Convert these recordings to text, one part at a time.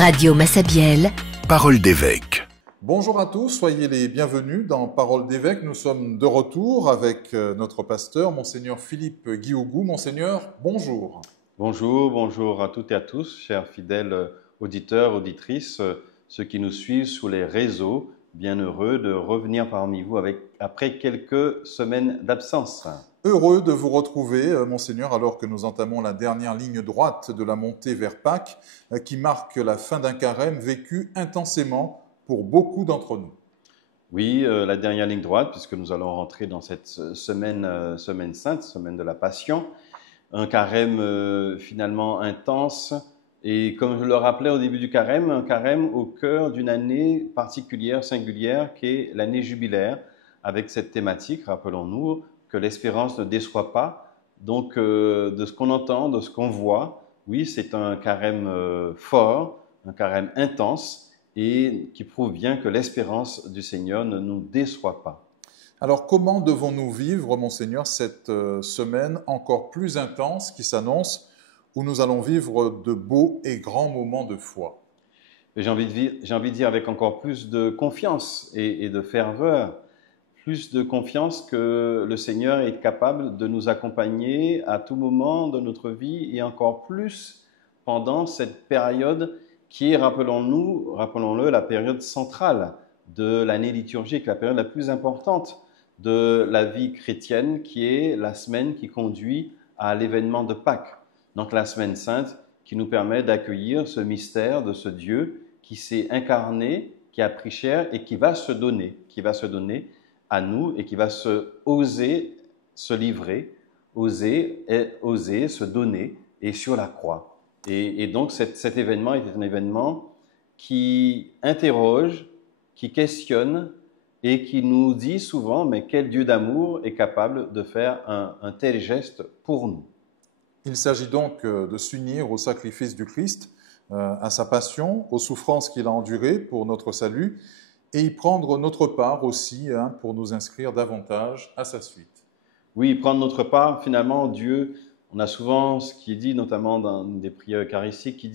Radio Massabielle, Parole d'évêque. Bonjour à tous, soyez les bienvenus dans Parole d'évêque. Nous sommes de retour avec notre pasteur, Monseigneur Philippe Guihougou. Monseigneur, bonjour. Bonjour à toutes et à tous, chers fidèles auditeurs, auditrices, ceux qui nous suivent sur les réseaux. Bien heureux de revenir parmi vous après quelques semaines d'absence. Heureux de vous retrouver, Monseigneur, alors que nous entamons la dernière ligne droite de la montée vers Pâques, qui marque la fin d'un carême vécu intensément pour beaucoup d'entre nous. Oui, la dernière ligne droite, puisque nous allons rentrer dans cette semaine sainte, semaine de la Passion. Un carême finalement intense, et comme je le rappelais au début du carême, un carême au cœur d'une année particulière, singulière, qui est l'année jubilaire, avec cette thématique, rappelons-nous, que l'espérance ne déçoit pas. Donc, de ce qu'on entend, de ce qu'on voit, oui, c'est un carême fort, un carême intense, et qui prouve bien que l'espérance du Seigneur ne nous déçoit pas. Alors, comment devons-nous vivre, Monseigneur, cette semaine encore plus intense qui s'annonce, où nous allons vivre de beaux et grands moments de foi? J'ai envie de dire avec encore plus de confiance et de ferveur, plus de confiance que le Seigneur est capable de nous accompagner à tout moment de notre vie et encore plus pendant cette période qui est, rappelons-le, la période centrale de l'année liturgique, la période la plus importante de la vie chrétienne, qui est la semaine qui conduit à l'événement de Pâques. Donc la semaine sainte qui nous permet d'accueillir ce mystère de ce Dieu qui s'est incarné, qui a pris chair et qui va se donner à nous et qui va oser se livrer, oser se donner et sur la croix. Et donc cet événement était un événement qui interroge, qui questionne et qui nous dit souvent, mais quel Dieu d'amour est capable de faire un tel geste pour nous? Il s'agit donc de s'unir au sacrifice du Christ, à sa passion, aux souffrances qu'il a endurées pour notre salut, et y prendre notre part aussi pour nous inscrire davantage à sa suite. Oui, prendre notre part, finalement, Dieu, on a souvent ce qui est dit, notamment dans des prières eucharistiques,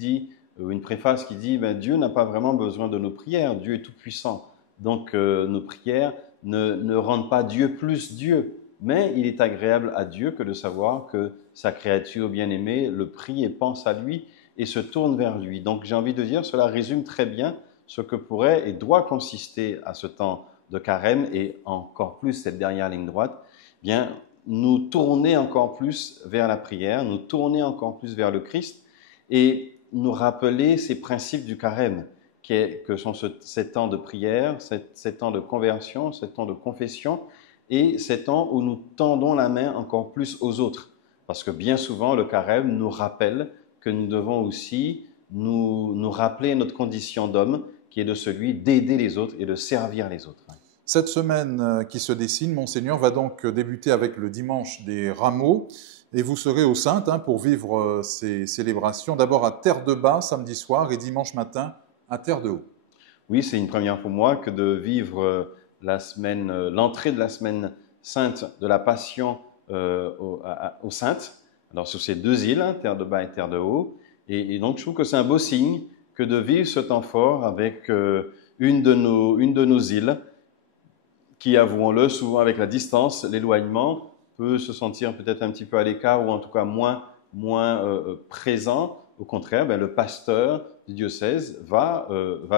une préface qui dit, Dieu n'a pas vraiment besoin de nos prières, Dieu est tout-puissant. Donc nos prières ne rendent pas Dieu plus Dieu, mais il est agréable à Dieu que de savoir que sa créature bien-aimée le prie et pense à lui et se tourne vers lui. Donc j'ai envie de dire, cela résume très bien ce que pourrait et doit consister à ce temps de carême et encore plus cette dernière ligne droite, bien nous tourner encore plus vers la prière, nous tourner encore plus vers le Christ et nous rappeler ces principes du carême que sont ces temps de prière, ces temps de conversion, ces temps de confession et ces temps où nous tendons la main encore plus aux autres. Parce que bien souvent, le carême nous rappelle que nous devons aussi nous rappeler notre condition d'homme, qui est de celui d'aider les autres et de servir les autres. Cette semaine qui se dessine, Monseigneur, va donc débuter avec le dimanche des Rameaux, et vous serez aux Saintes pour vivre ces célébrations, d'abord à Terre-de-Bas samedi soir et dimanche matin à Terre-de-Haut. Oui, c'est une première pour moi que de vivre l'entrée de la semaine sainte de la Passion aux Saintes, alors sur ces deux îles, Terre-de-Bas et Terre-de-Haut. Et donc, je trouve que c'est un beau signe que de vivre ce temps fort avec une de nos îles qui, avouons-le, souvent avec la distance, l'éloignement, peut se sentir peut-être un petit peu à l'écart ou en tout cas moins présent. Au contraire, le pasteur du diocèse va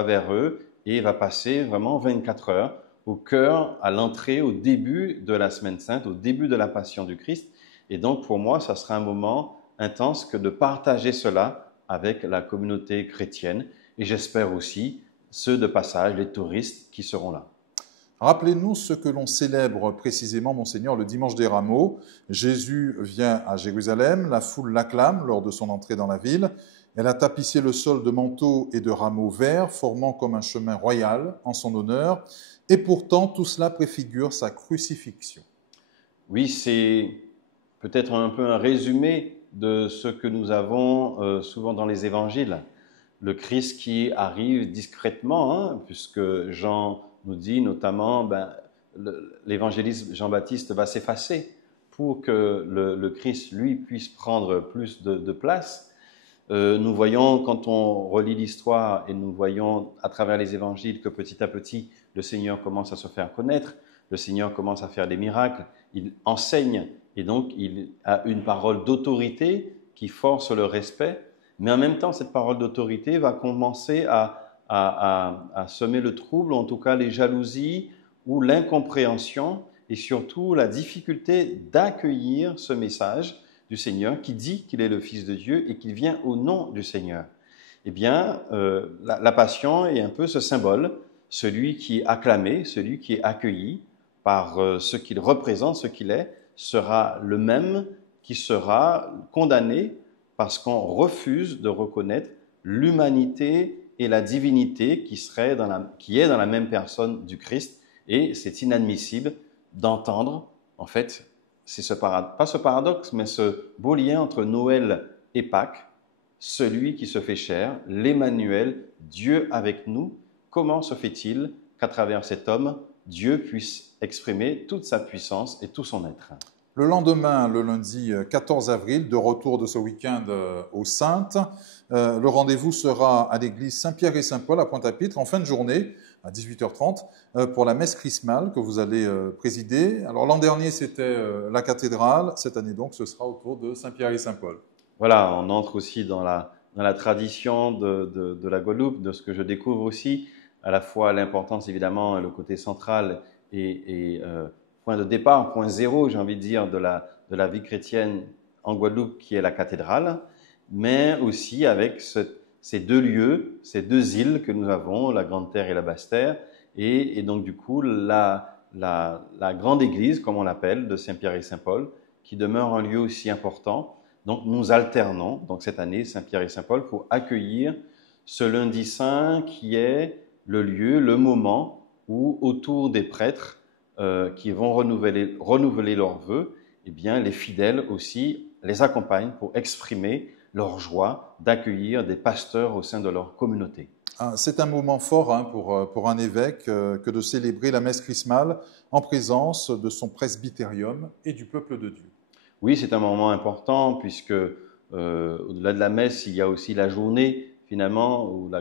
vers eux et va passer vraiment 24 heures au cœur, à l'entrée, au début de la Semaine Sainte, au début de la Passion du Christ. Et donc, pour moi, ça sera un moment intense que de partager cela avec la communauté chrétienne et j'espère aussi ceux de passage, les touristes qui seront là. Rappelez-nous ce que l'on célèbre précisément, Monseigneur, le dimanche des Rameaux. Jésus vient à Jérusalem, la foule l'acclame lors de son entrée dans la ville. Elle a tapissé le sol de manteaux et de rameaux verts, formant comme un chemin royal en son honneur. Et pourtant, tout cela préfigure sa crucifixion. Oui, c'est peut-être un peu un résumé de ce que nous avons souvent dans les évangiles. Le Christ qui arrive discrètement, puisque Jean nous dit notamment, l'évangéliste Jean-Baptiste va s'effacer pour que le Christ, lui, puisse prendre plus de place. Nous voyons, quand on relit l'histoire et nous voyons à travers les évangiles que petit à petit, le Seigneur commence à se faire connaître, le Seigneur commence à faire des miracles, il enseigne et donc il a une parole d'autorité qui force le respect, mais en même temps, cette parole d'autorité va commencer à semer le trouble, en tout cas les jalousies ou l'incompréhension et surtout la difficulté d'accueillir ce message du Seigneur qui dit qu'il est le Fils de Dieu et qu'il vient au nom du Seigneur. Eh bien, la passion est un peu ce symbole, celui qui est acclamé, celui qui est accueilli par ce qu'il représente, ce qu'il est, sera le même qui sera condamné parce qu'on refuse de reconnaître l'humanité et la divinité qui est dans la même personne du Christ. Et c'est inadmissible d'entendre, en fait, c'est pas ce paradoxe, mais ce beau lien entre Noël et Pâques, celui qui se fait chair, l'Emmanuel, Dieu avec nous. Comment se fait-il qu'à travers cet homme, Dieu puisse exprimer toute sa puissance et tout son être? Le lendemain, le lundi 14 avril, de retour de ce week-end aux Saintes, le rendez-vous sera à l'église Saint-Pierre et Saint-Paul à Pointe-à-Pitre en fin de journée, à 18h30, pour la messe chrismale que vous allez présider. Alors l'an dernier, c'était la cathédrale, cette année donc, ce sera autour de Saint-Pierre et Saint-Paul. Voilà, on entre aussi dans la tradition de la Guadeloupe, de ce que je découvre aussi, à la fois l'importance évidemment, le côté central et point de départ, point zéro, j'ai envie de dire, de la vie chrétienne en Guadeloupe, qui est la cathédrale, mais aussi avec ces deux lieux, ces deux îles que nous avons, la Grande Terre et la Basse Terre, et donc du coup la grande église, comme on l'appelle, de Saint-Pierre et Saint-Paul, qui demeure un lieu aussi important. Donc nous alternons, donc cette année, Saint-Pierre et Saint-Paul, pour accueillir ce lundi saint qui est le lieu, le moment où, autour des prêtres qui vont renouveler leurs vœux, eh bien, les fidèles aussi les accompagnent pour exprimer leur joie d'accueillir des pasteurs au sein de leur communauté. C'est un moment fort hein, pour un évêque que de célébrer la messe chrismale en présence de son presbytérium et du peuple de Dieu. Oui, c'est un moment important puisque au-delà de la messe, il y a aussi la journée finalement, ou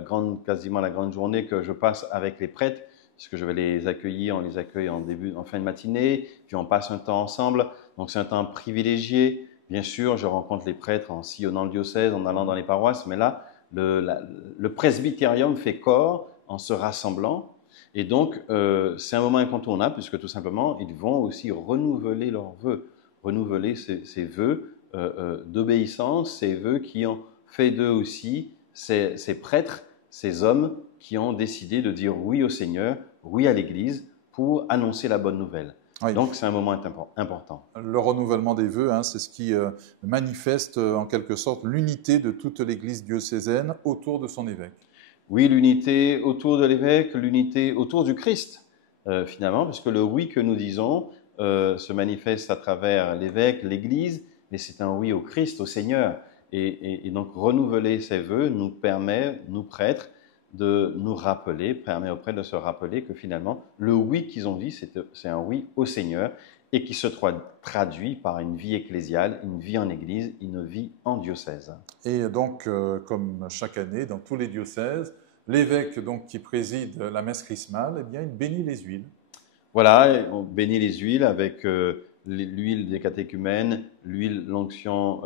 quasiment la grande journée que je passe avec les prêtres, puisque je vais les accueillir, on les accueille en fin de matinée, puis on passe un temps ensemble. Donc c'est un temps privilégié. Bien sûr, je rencontre les prêtres en sillonnant le diocèse, en allant dans les paroisses, mais là, le presbytérium fait corps en se rassemblant. Et donc, c'est un moment incontournable puisque tout simplement, ils vont aussi renouveler leurs vœux, renouveler ces vœux d'obéissance, ces vœux qui ont fait d'eux aussi ces prêtres, ces hommes qui ont décidé de dire oui au Seigneur, oui à l'Église pour annoncer la bonne nouvelle. Oui. Donc c'est un moment important. Le renouvellement des vœux, hein, c'est ce qui manifeste en quelque sorte l'unité de toute l'Église diocésaine autour de son évêque. Oui, l'unité autour de l'évêque, l'unité autour du Christ, finalement, puisque le oui que nous disons se manifeste à travers l'évêque, l'Église, mais c'est un oui au Christ, au Seigneur. Et donc renouveler ces vœux nous permet, nous prêtres, de nous rappeler, permet aux prêtres de se rappeler que finalement, le oui qu'ils ont dit, c'est un oui au Seigneur et qui se traduit par une vie ecclésiale, une vie en Église, une vie en diocèse. Et donc, comme chaque année, dans tous les diocèses, l'évêque donc qui préside la messe chrismale, eh bien, il bénit les huiles. Voilà, on bénit les huiles avec l'huile des catéchumènes, l'onction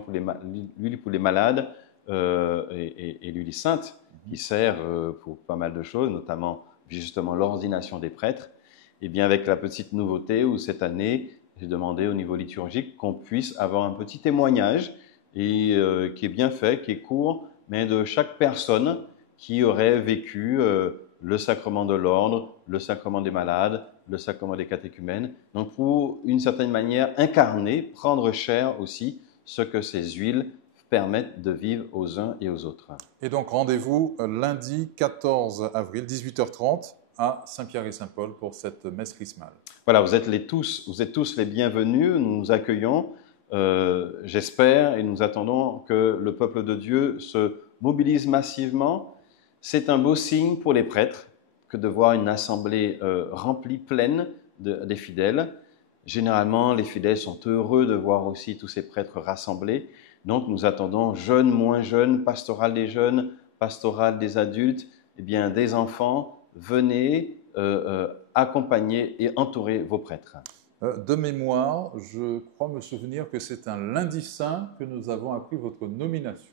pour les malades et l'huile sainte qui sert pour pas mal de choses, notamment justement l'ordination des prêtres. Et bien avec la petite nouveauté où cette année, j'ai demandé au niveau liturgique qu'on puisse avoir un petit témoignage et qui est bien fait, qui est court, mais de chaque personne qui aurait vécu le sacrement de l'ordre, le sacrement des malades, le sacrement des catéchumènes. Donc pour, une certaine manière, incarner, prendre chair aussi ce que ces huiles permettent de vivre aux uns et aux autres. Et donc rendez-vous lundi 14 avril, 18h30 à Saint-Pierre et Saint-Paul pour cette messe chrismale. Voilà, vous êtes tous les bienvenus, nous nous accueillons, j'espère, et nous attendons que le peuple de Dieu se mobilise massivement. C'est un beau signe pour les prêtres que de voir une assemblée remplie, pleine des fidèles. Généralement, les fidèles sont heureux de voir aussi tous ces prêtres rassemblés. Donc nous attendons jeunes, moins jeunes, pastoral des jeunes, pastoral des adultes, eh bien des enfants, venez accompagner et entourer vos prêtres. De mémoire, je crois me souvenir que c'est un lundi saint que nous avons appris votre nomination.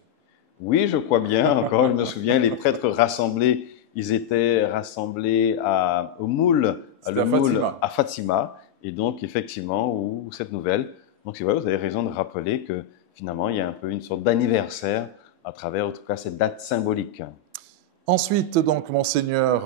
Oui, je crois bien. Encore, je me souviens, les prêtres rassemblés, ils étaient rassemblés au moule, C'était à Fatima. à Fatima. Et donc, effectivement, où cette nouvelle. Donc, c'est vrai, vous avez raison de rappeler que finalement, il y a un peu une sorte d'anniversaire à travers, en tout cas, cette date symbolique. Ensuite, donc, Monseigneur,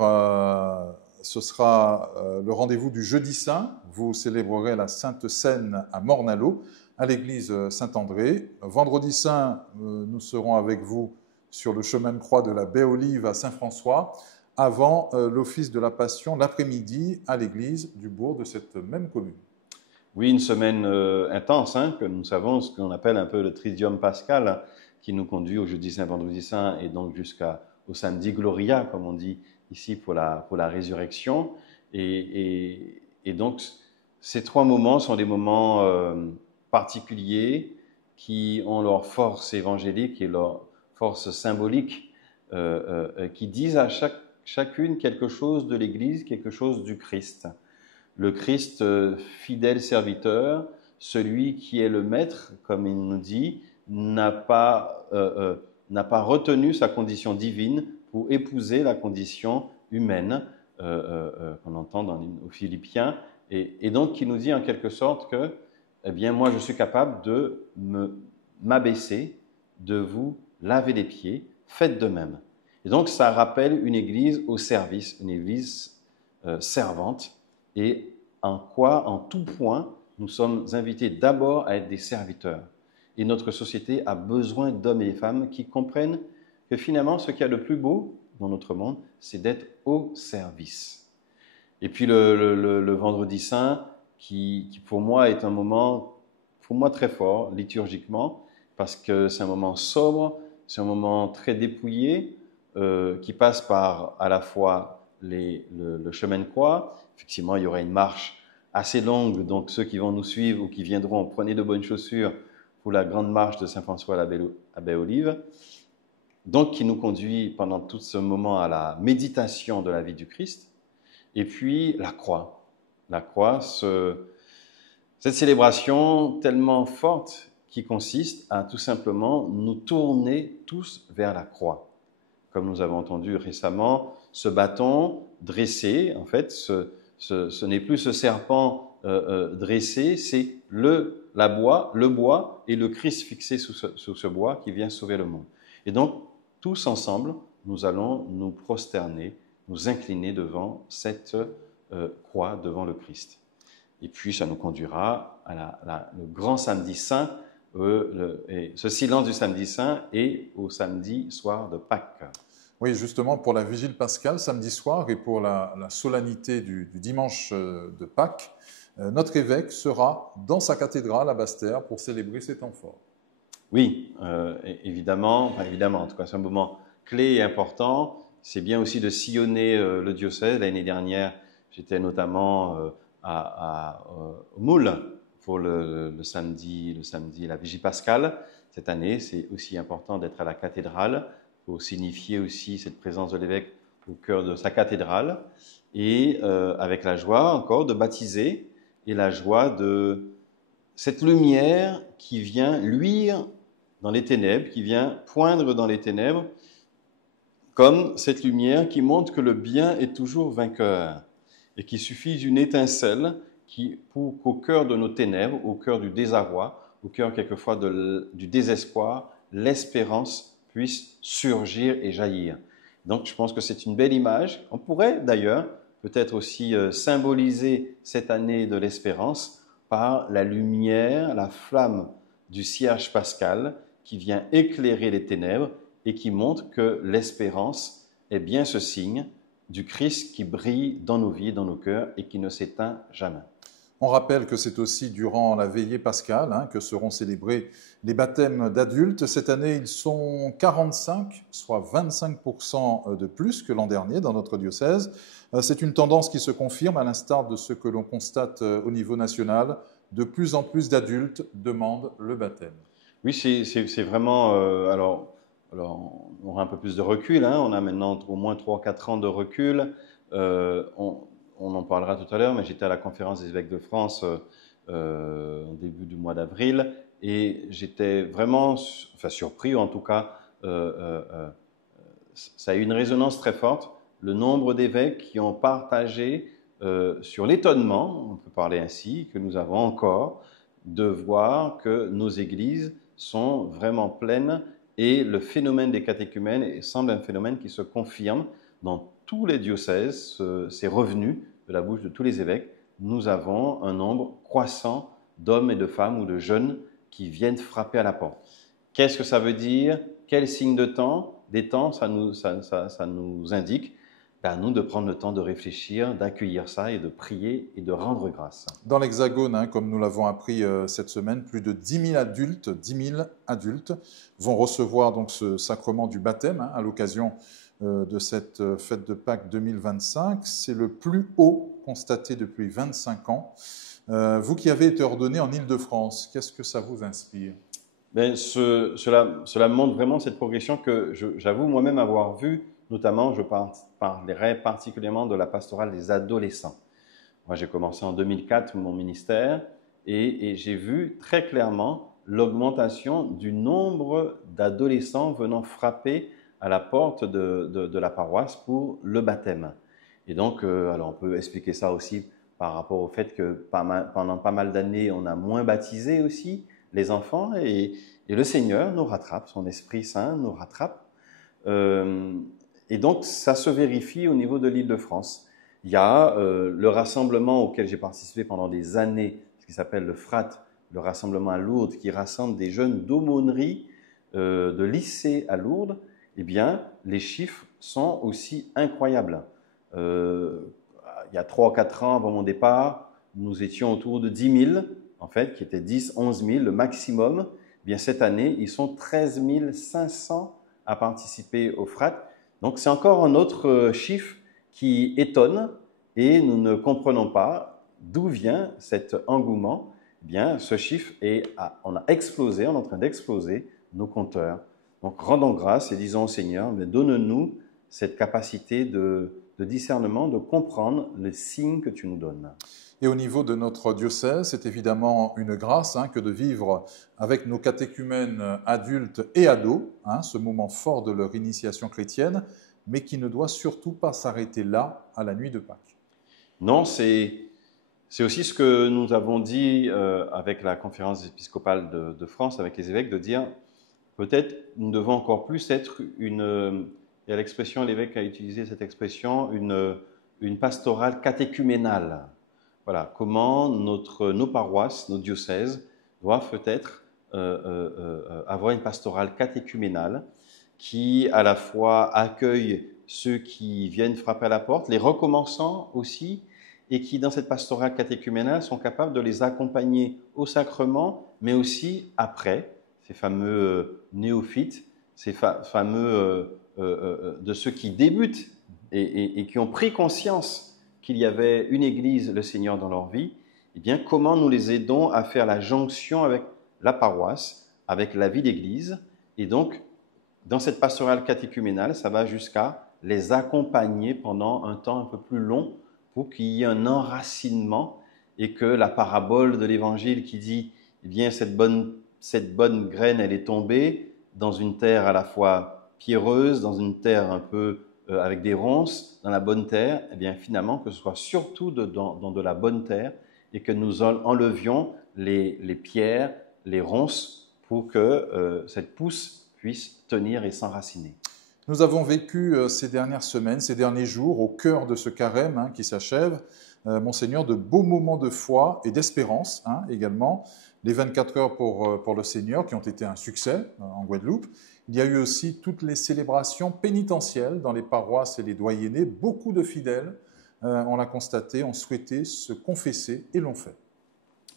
ce sera le rendez-vous du jeudi saint. Vous célébrerez la Sainte Seine à Morne-à-l'Eau, à l'église Saint-André. Vendredi saint, nous serons avec vous sur le chemin de croix de la Baie-Olive à Saint-François, avant l'office de la Passion l'après-midi à l'église du bourg de cette même commune. Oui, une semaine intense, hein, que nous savons, ce qu'on appelle un peu le Tridium pascal, hein, qui nous conduit au jeudi saint, vendredi saint et donc jusqu'au samedi Gloria, comme on dit ici pour la résurrection. Et donc, ces trois moments sont des moments particuliers qui ont leur force évangélique et leur force symbolique, qui disent à chacune quelque chose de l'Église, quelque chose du Christ. Le Christ, fidèle serviteur, celui qui est le maître, comme il nous dit, n'a pas retenu sa condition divine pour épouser la condition humaine qu'on entend aux Philippiens, et donc qui nous dit en quelque sorte que, eh bien, moi je suis capable de m'abaisser, de vous laver les pieds, faites de même. Et donc ça rappelle une église au service, une église servante, et en quoi, en tout point, nous sommes invités d'abord à être des serviteurs. Et notre société a besoin d'hommes et de femmes qui comprennent que finalement, ce qu'il y a de plus beau dans notre monde, c'est d'être au service. Et puis le Vendredi Saint, qui pour moi est un moment, pour moi très fort, liturgiquement, parce que c'est un moment sobre, c'est un moment très dépouillé, qui passe par à la fois le chemin de croix. Effectivement, il y aura une marche assez longue, donc ceux qui vont nous suivre ou qui viendront, prenez de bonnes chaussures pour la grande marche de Saint-François à la Baie-Olive, donc qui nous conduit pendant tout ce moment à la méditation de la vie du Christ. Et puis la croix. La croix, cette célébration tellement forte qui consiste à tout simplement nous tourner tous vers la croix. Comme nous avons entendu récemment, ce bâton dressé, en fait, ce n'est plus ce serpent dressé, c'est le bois et le Christ fixé sous ce bois qui vient sauver le monde. Et donc, tous ensemble, nous allons nous prosterner, nous incliner devant cette croix, devant le Christ. Et puis, ça nous conduira à le grand samedi saint, ce silence du samedi saint et au samedi soir de Pâques. Oui, justement, pour la vigile pascale, samedi soir, et pour la solennité du dimanche de Pâques, notre évêque sera dans sa cathédrale à Basse-Terre pour célébrer ces temps forts. Oui, évidemment, en tout cas, c'est un moment clé et important. C'est bien aussi de sillonner le diocèse. L'année dernière, j'étais notamment au Moule pour le samedi, la Vigie pascale. Cette année, c'est aussi important d'être à la cathédrale pour signifier aussi cette présence de l'évêque au cœur de sa cathédrale, et avec la joie encore de baptiser, et la joie de cette lumière qui vient luire dans les ténèbres, qui vient poindre dans les ténèbres, comme cette lumière qui montre que le bien est toujours vainqueur, et qu'il suffit d'une étincelle pour qu'au cœur de nos ténèbres, au cœur du désarroi, au cœur quelquefois du désespoir, l'espérance puisse surgir et jaillir. Donc je pense que c'est une belle image. On pourrait d'ailleurs peut-être aussi symboliser cette année de l'espérance par la lumière, la flamme du cierge pascal qui vient éclairer les ténèbres et qui montre que l'espérance est bien ce signe du Christ qui brille dans nos vies, dans nos cœurs et qui ne s'éteint jamais. On rappelle que c'est aussi durant la veillée pascale que seront célébrés les baptêmes d'adultes. Cette année, ils sont 45, soit 25% de plus que l'an dernier dans notre diocèse. C'est une tendance qui se confirme à l'instar de ce que l'on constate au niveau national. De plus en plus d'adultes demandent le baptême. Oui, c'est vraiment. On aura un peu plus de recul, hein. On a maintenant au moins 3 4 ans de recul. Euh, on, on en parlera tout à l'heure, mais j'étais à la conférence des évêques de France au début du mois d'avril et j'étais vraiment surpris, ou en tout cas, ça a eu une résonance très forte. Le nombre d'évêques qui ont partagé sur l'étonnement, on peut parler ainsi, que nous avons encore de voir que nos églises sont vraiment pleines et le phénomène des catéchumènes semble un phénomène qui se confirme dans tous les diocèses. C'est revenu de la bouche de tous les évêques. Nous avons un nombre croissant d'hommes et de femmes ou de jeunes qui viennent frapper à la porte. Qu'est-ce que ça veut dire? Quel signe de temps? Des temps, ça nous indique à nous de prendre le temps de réfléchir, d'accueillir ça et de prier et de rendre grâce. Dans l'Hexagone, hein, comme nous l'avons appris cette semaine, plus de 10 000 adultes vont recevoir donc ce sacrement du baptême hein, à l'occasion de cette fête de Pâques 2025. C'est le plus haut constaté depuis 25 ans. Vous qui avez été ordonné en Île-de-France, qu'est-ce que ça vous inspire? Ben, cela montre vraiment cette progression que j'avoue moi-même avoir vue, notamment je parlerai particulièrement de la pastorale des adolescents. Moi j'ai commencé en 2004 mon ministère et j'ai vu très clairement l'augmentation du nombre d'adolescents venant frapper à la porte de la paroisse pour le baptême. Et donc, alors on peut expliquer ça aussi par rapport au fait que pendant pas mal d'années, on a moins baptisé aussi les enfants et le Seigneur nous rattrape, son Esprit Saint nous rattrape. Et donc, ça se vérifie au niveau de l'Île-de-France. Il y a le rassemblement auquel j'ai participé pendant des années, ce qui s'appelle le FRAT, le rassemblement à Lourdes, qui rassemble des jeunes d'aumônerie, de lycée à Lourdes. Eh bien, les chiffres sont aussi incroyables. Il y a 3 ou 4 ans avant mon départ, nous étions autour de 10 000, en fait, qui étaient 10, 11 000, le maximum. Eh bien, cette année, ils sont 13 500 à participer au FRAT. Donc, c'est encore un autre chiffre qui étonne et nous ne comprenons pas d'où vient cet engouement. Eh bien, ce chiffre on a explosé, on est en train d'exploser nos compteurs. Donc, rendons grâce et disons au Seigneur, mais donne-nous cette capacité de discernement, de comprendre les signes que tu nous donnes. Et au niveau de notre diocèse, c'est évidemment une grâce hein, que de vivre avec nos catéchumènes adultes et ados, hein, ce moment fort de leur initiation chrétienne, mais qui ne doit surtout pas s'arrêter là, à la nuit de Pâques. Non, c'est aussi ce que nous avons dit avec la conférence épiscopale de France, avec les évêques, de dire peut-être nous devons encore plus être il y a l'expression, l'évêque a utilisé cette expression, une pastorale catéchuménale. Voilà, comment nos paroisses, nos diocèses doivent peut-être avoir une pastorale catéchuménale qui à la fois accueille ceux qui viennent frapper à la porte, les recommençants aussi, et qui dans cette pastorale catéchuménale sont capables de les accompagner au sacrement, mais aussi après, ces fameux néophytes, ces fameux de ceux qui débutent et qui ont pris conscience qu'il y avait une église, le Seigneur, dans leur vie. Eh bien, comment nous les aidons à faire la jonction avec la paroisse, avec la vie d'église. Et donc, dans cette pastorale catéchuménale, ça va jusqu'à les accompagner pendant un temps un peu plus long pour qu'il y ait un enracinement et que la parabole de l'évangile qui dit, eh bien, cette bonne graine, elle est tombée dans une terre à la fois pierreuse, dans une terre un peu avec des ronces, dans la bonne terre, eh bien, finalement, que ce soit surtout dans de la bonne terre et que nous enlevions les pierres, les ronces pour que cette pousse puisse tenir et s'enraciner. Nous avons vécu ces dernières semaines, ces derniers jours, au cœur de ce carême hein, qui s'achève, Monseigneur, de beaux moments de foi et d'espérance hein, également. Les 24 heures pour le Seigneur qui ont été un succès en Guadeloupe. Il y a eu aussi toutes les célébrations pénitentielles dans les paroisses et les doyennés. Beaucoup de fidèles, on l'a constaté, ont souhaité se confesser et l'ont fait.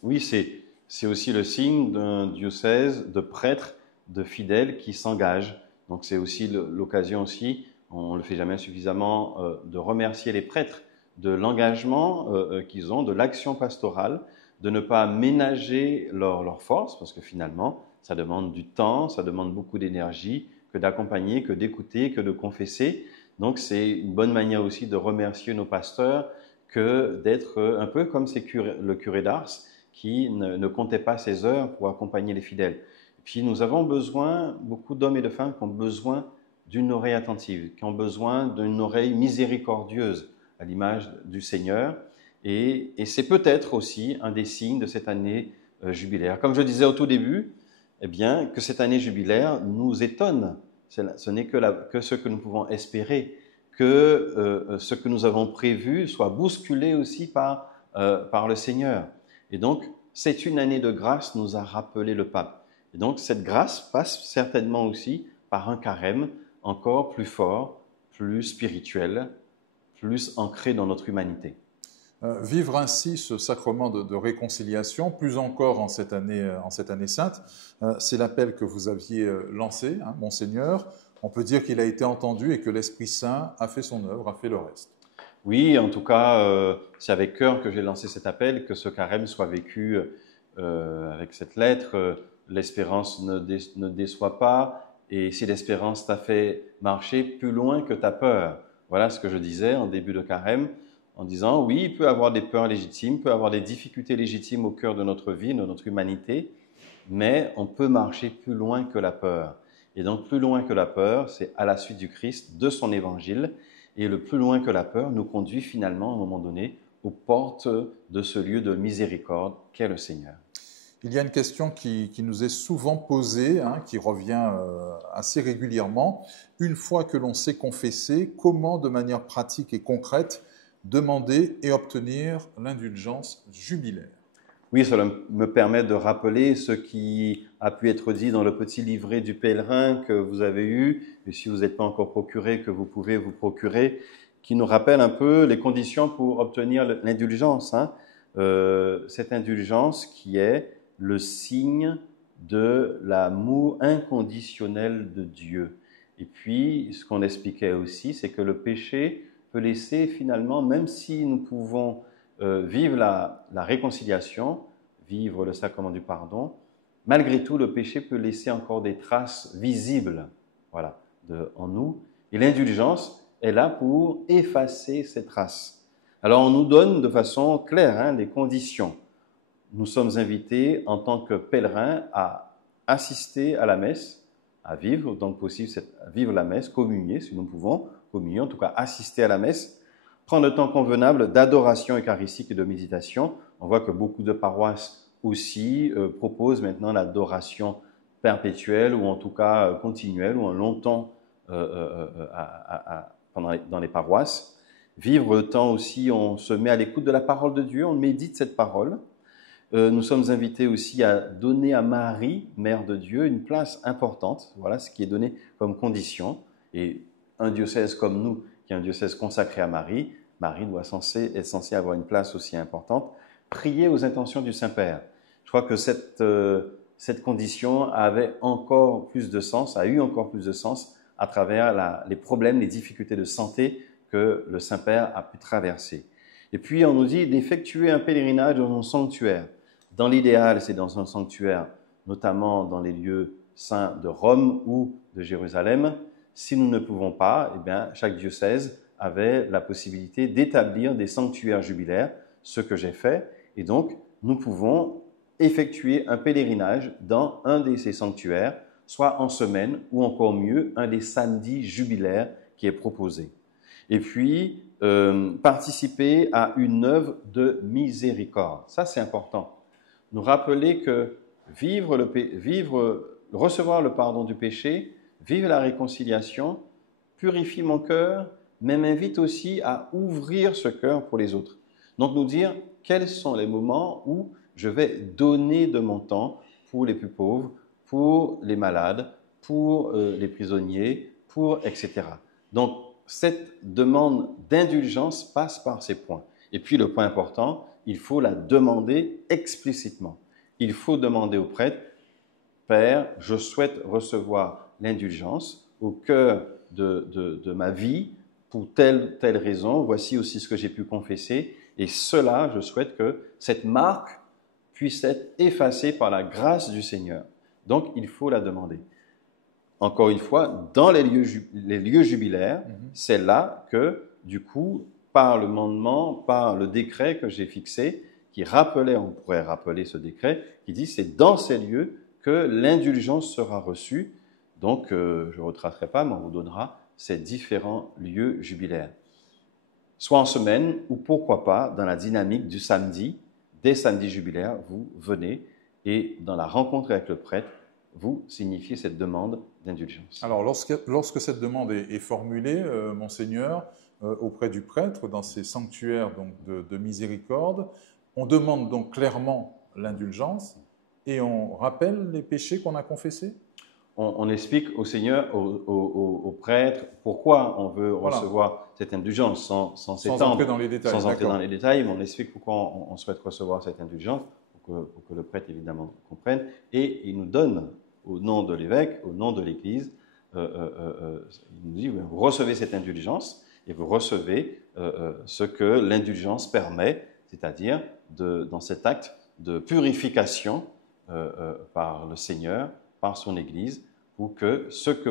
Oui, c'est aussi le signe d'un diocèse de prêtres, de fidèles qui s'engagent. Donc c'est aussi l'occasion aussi, on ne le fait jamais suffisamment, de remercier les prêtres de l'engagement qu'ils ont, de l'action pastorale, de ne pas ménager leurs forces, parce que finalement, Ça demande du temps, ça demande beaucoup d'énergie, que d'accompagner, que d'écouter, que de confesser. Donc, c'est une bonne manière aussi de remercier nos pasteurs que d'être un peu comme le curé d'Ars qui ne comptait pas ses heures pour accompagner les fidèles. Et puis, nous avons besoin, beaucoup d'hommes et de femmes qui ont besoin d'une oreille attentive, qui ont besoin d'une oreille miséricordieuse à l'image du Seigneur. Et c'est peut-être aussi un des signes de cette année jubilaire. Comme je disais au tout début, eh bien, que cette année jubilaire nous étonne. Ce n'est que ce que nous pouvons espérer, que ce que nous avons prévu soit bousculé aussi par le Seigneur. Et donc, c'est une année de grâce, nous a rappelé le pape. Et donc, cette grâce passe certainement aussi par un carême encore plus fort, plus spirituel, plus ancré dans notre humanité. Vivre ainsi ce sacrement de réconciliation, plus encore en cette année sainte, c'est l'appel que vous aviez lancé, hein, Monseigneur. On peut dire qu'il a été entendu et que l'Esprit Saint a fait son œuvre, a fait le reste. Oui, en tout cas, c'est avec cœur que j'ai lancé cet appel, que ce carême soit vécu avec cette lettre. L'espérance ne déçoit pas, et si l'espérance t'a fait marcher plus loin que ta peur. Voilà ce que je disais en début de carême, en disant, oui, il peut y avoir des peurs légitimes, il peut y avoir des difficultés légitimes au cœur de notre vie, de notre humanité, mais on peut marcher plus loin que la peur. Et donc, plus loin que la peur, c'est à la suite du Christ, de son évangile, et le plus loin que la peur nous conduit finalement, à un moment donné, aux portes de ce lieu de miséricorde qu'est le Seigneur. Il y a une question qui nous est souvent posée, hein, qui revient assez régulièrement. Une fois que l'on s'est confessé, comment, de manière pratique et concrète, demander et obtenir l'indulgence jubilaire? Oui, cela me permet de rappeler ce qui a pu être dit dans le petit livret du pèlerin que vous avez eu, et si vous n'êtes pas encore procuré, que vous pouvez vous procurer, qui nous rappelle un peu les conditions pour obtenir l'indulgence. Hein. Cette indulgence qui est le signe de l'amour inconditionnel de Dieu. Et puis, ce qu'on expliquait aussi, c'est que le péché peut laisser finalement, même si nous pouvons vivre la réconciliation, vivre le sacrement du pardon, malgré tout, le péché peut laisser encore des traces visibles, voilà, en nous. Et l'indulgence est là pour effacer ces traces. Alors, on nous donne de façon claire hein, les conditions. Nous sommes invités en tant que pèlerins à assister à la messe, à vivre, donc possible, à vivre la messe, communier si nous pouvons, communier, en tout cas assister à la messe, prendre le temps convenable d'adoration eucharistique et de méditation. On voit que beaucoup de paroisses aussi proposent maintenant l'adoration perpétuelle ou en tout cas continuelle ou en long temps dans les paroisses. Vivre le temps aussi, on se met à l'écoute de la parole de Dieu, on médite cette parole. Nous sommes invités aussi à donner à Marie, Mère de Dieu, une place importante. Voilà ce qui est donné comme condition. Et un diocèse comme nous, qui est un diocèse consacré à Marie, Marie est censée avoir une place aussi importante. Prier aux intentions du Saint-Père. Je crois que cette condition avait encore plus de sens, a eu encore plus de sens à travers les problèmes, les difficultés de santé que le Saint-Père a pu traverser. Et puis, on nous dit d'effectuer un pèlerinage dans un sanctuaire. Dans l'idéal, c'est dans un sanctuaire, notamment dans les lieux saints de Rome ou de Jérusalem. Si nous ne pouvons pas, eh bien, chaque diocèse avait la possibilité d'établir des sanctuaires jubilaires, ce que j'ai fait. Et donc, nous pouvons effectuer un pèlerinage dans un de ces sanctuaires, soit en semaine ou encore mieux, un des samedis jubilaires qui est proposé. Et puis, participer à une œuvre de miséricorde. Ça, c'est important. Nous rappeler que recevoir le pardon du péché, vivre la réconciliation, purifie mon cœur, mais m'invite aussi à ouvrir ce cœur pour les autres. Donc, nous dire quels sont les moments où je vais donner de mon temps pour les plus pauvres, pour les malades, pour les prisonniers, etc. Donc, cette demande d'indulgence passe par ces points. Et puis, le point important, il faut la demander explicitement. Il faut demander au prêtre, Père, je souhaite recevoir l'indulgence au cœur de ma vie pour telle raison. Voici aussi ce que j'ai pu confesser. Et cela, je souhaite que cette marque puisse être effacée par la grâce du Seigneur. Donc, il faut la demander. Encore une fois, dans les lieux jubilaires, c'est là que, du coup, par le mandement, par le décret que j'ai fixé, qui rappelait, on pourrait rappeler ce décret, qui dit c'est dans ces lieux que l'indulgence sera reçue. Donc, je ne retracerai pas, mais on vous donnera ces différents lieux jubilaires. Soit en semaine, ou pourquoi pas, dans la dynamique du samedi, des samedis jubilaires, vous venez et dans la rencontre avec le prêtre, vous signifiez cette demande d'indulgence. Alors, lorsque cette demande est formulée, Monseigneur, auprès du prêtre, dans ces sanctuaires donc, de miséricorde, on demande donc clairement l'indulgence et on rappelle les péchés qu'on a confessés? On explique au Seigneur, au prêtre, pourquoi on veut recevoir cette indulgence sans entrer dans les détails. Sans entrer dans les détails, mais on explique pourquoi on souhaite recevoir cette indulgence, pour que le prêtre évidemment comprenne. Et il nous donne, au nom de l'évêque, au nom de l'Église, il nous dit, vous recevez cette indulgence et vous recevez ce que l'indulgence permet, c'est-à-dire dans cet acte de purification par le Seigneur, par son Église, pour que ce que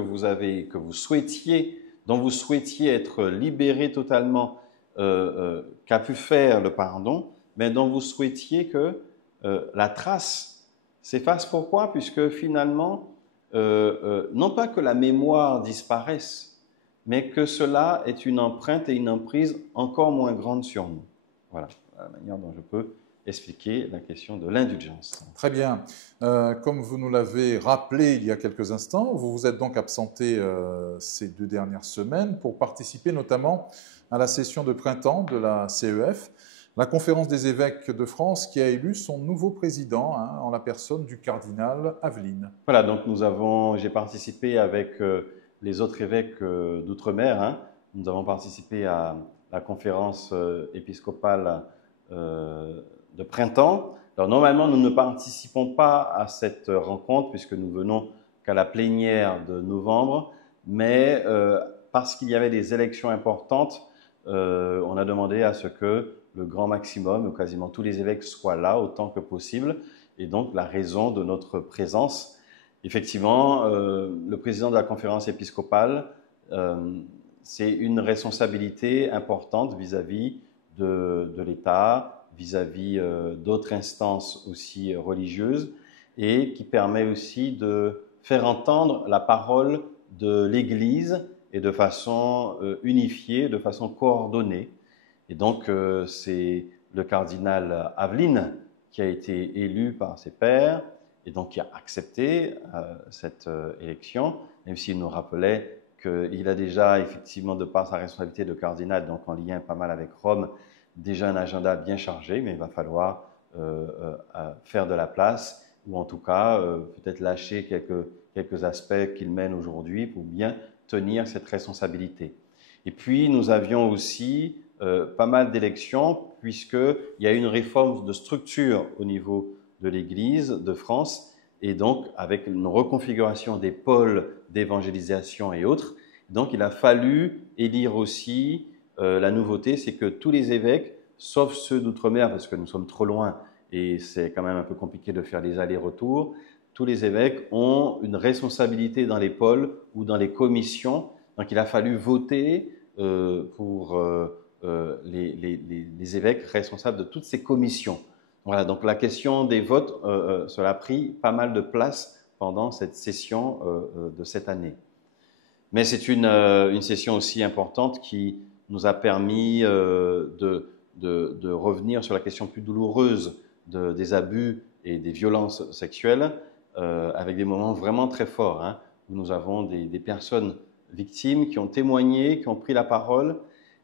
dont vous souhaitiez être libéré totalement, qu'a pu faire le pardon, mais dont vous souhaitiez que la trace s'efface. Pourquoi? Puisque finalement, non pas que la mémoire disparaisse, mais que cela est une empreinte et une emprise encore moins grande sur nous. Voilà la manière dont je peux expliquer la question de l'indulgence. Très bien. Comme vous nous l'avez rappelé il y a quelques instants, vous vous êtes donc absenté ces 2 dernières semaines pour participer notamment à la session de printemps de la CEF, la conférence des évêques de France qui a élu son nouveau président en la personne du cardinal Aveline. Voilà, donc j'ai participé avec les autres évêques d'outre-mer. Nous avons participé à la conférence épiscopale de printemps. Alors normalement, nous ne participons pas à cette rencontre puisque nous venons qu'à la plénière de novembre, mais parce qu'il y avait des élections importantes, on a demandé à ce que le grand maximum, ou quasiment tous les évêques, soient là autant que possible, et donc la raison de notre présence. Effectivement, le président de la conférence épiscopale, c'est une responsabilité importante vis-à-vis de l'État, vis-à-vis d'autres instances aussi religieuses, et qui permet aussi de faire entendre la parole de l'Église et de façon unifiée, de façon coordonnée. Et donc, c'est le cardinal Aveline qui a été élu par ses pairs et donc qui a accepté cette élection, même s'il nous rappelait qu'il a déjà, effectivement, de par sa responsabilité de cardinal, donc en lien pas mal avec Rome, déjà un agenda bien chargé, mais il va falloir faire de la place, ou en tout cas peut-être lâcher quelques aspects qu'il mène aujourd'hui pour bien tenir cette responsabilité. Et puis nous avions aussi pas mal d'élections, puisqu'il y a eu une réforme de structure au niveau de l'Église de France, et donc avec une reconfiguration des pôles d'évangélisation et autres. Donc il a fallu élire aussi la nouveauté, c'est que tous les évêques, sauf ceux d'outre-mer, parce que nous sommes trop loin et c'est quand même un peu compliqué de faire les allers-retours, tous les évêques ont une responsabilité dans les pôles ou dans les commissions. Donc il a fallu voter pour les évêques responsables de toutes ces commissions. Voilà, donc la question des votes, cela a pris pas mal de place pendant cette session de cette année. Mais c'est une session aussi importante qui nous a permis de revenir sur la question plus douloureuse des abus et des violences sexuelles, avec des moments vraiment très forts, où nous avons des personnes victimes qui ont témoigné, qui ont pris la parole.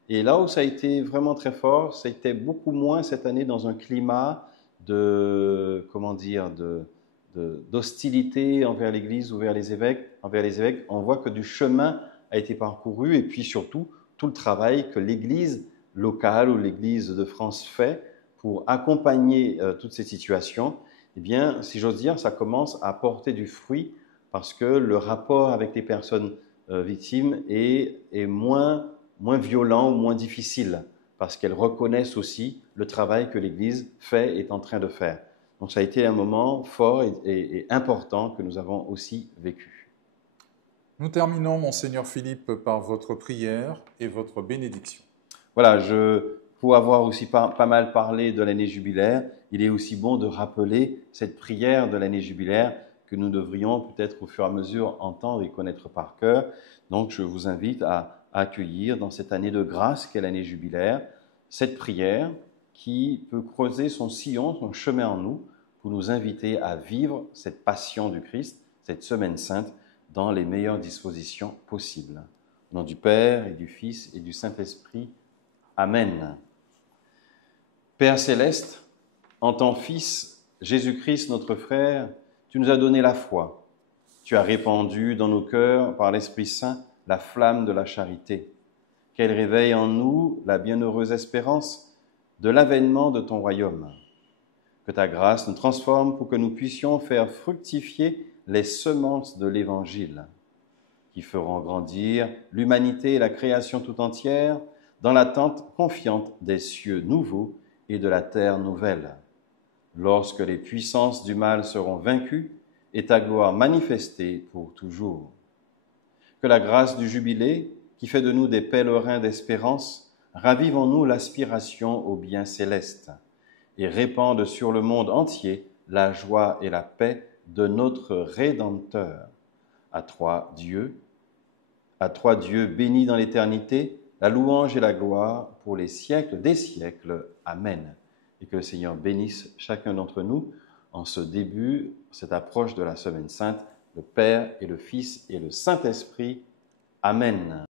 Et là où ça a été vraiment très fort, c'était beaucoup moins cette année dans un climat d'hostilité envers l'Église ou envers les évêques. On voit que du chemin a été parcouru, et puis surtout tout le travail que l'Église locale ou l'Église de France fait pour accompagner toutes ces situations. Eh bien, si j'ose dire, ça commence à porter du fruit, parce que le rapport avec les personnes victimes est moins violent ou moins difficile, parce qu'elles reconnaissent aussi le travail que l'Église fait et est en train de faire. Donc ça a été un moment fort et important que nous avons aussi vécu. Nous terminons, Monseigneur Philippe, par votre prière et votre bénédiction. Voilà, pour avoir aussi pas mal parlé de l'année jubilaire, il est aussi bon de rappeler cette prière de l'année jubilaire que nous devrions peut-être au fur et à mesure entendre et connaître par cœur. Donc je vous invite à accueillir dans cette année de grâce qu'est l'année jubilaire, cette prière qui peut creuser son sillon, son chemin en nous, pour nous inviter à vivre cette passion du Christ, cette semaine sainte, dans les meilleures dispositions possibles. Au nom du Père et du Fils et du Saint-Esprit, Amen. Père céleste, en ton Fils, Jésus-Christ, notre frère, tu nous as donné la foi. Tu as répandu dans nos cœurs, par l'Esprit Saint, la flamme de la charité. Qu'elle réveille en nous la bienheureuse espérance de l'avènement de ton royaume. Que ta grâce nous transforme pour que nous puissions faire fructifier les semences de l'Évangile, qui feront grandir l'humanité et la création tout entière dans l'attente confiante des cieux nouveaux et de la terre nouvelle, lorsque les puissances du mal seront vaincues et ta gloire manifestée pour toujours. Que la grâce du jubilé, qui fait de nous des pèlerins d'espérance, ravive en nous l'aspiration au bien céleste et répande sur le monde entier la joie et la paix de notre Rédempteur. À toi, Dieu, béni dans l'éternité, la louange et la gloire pour les siècles des siècles. Amen. Et que le Seigneur bénisse chacun d'entre nous en ce début, cette approche de la Semaine Sainte, le Père et le Fils et le Saint-Esprit. Amen.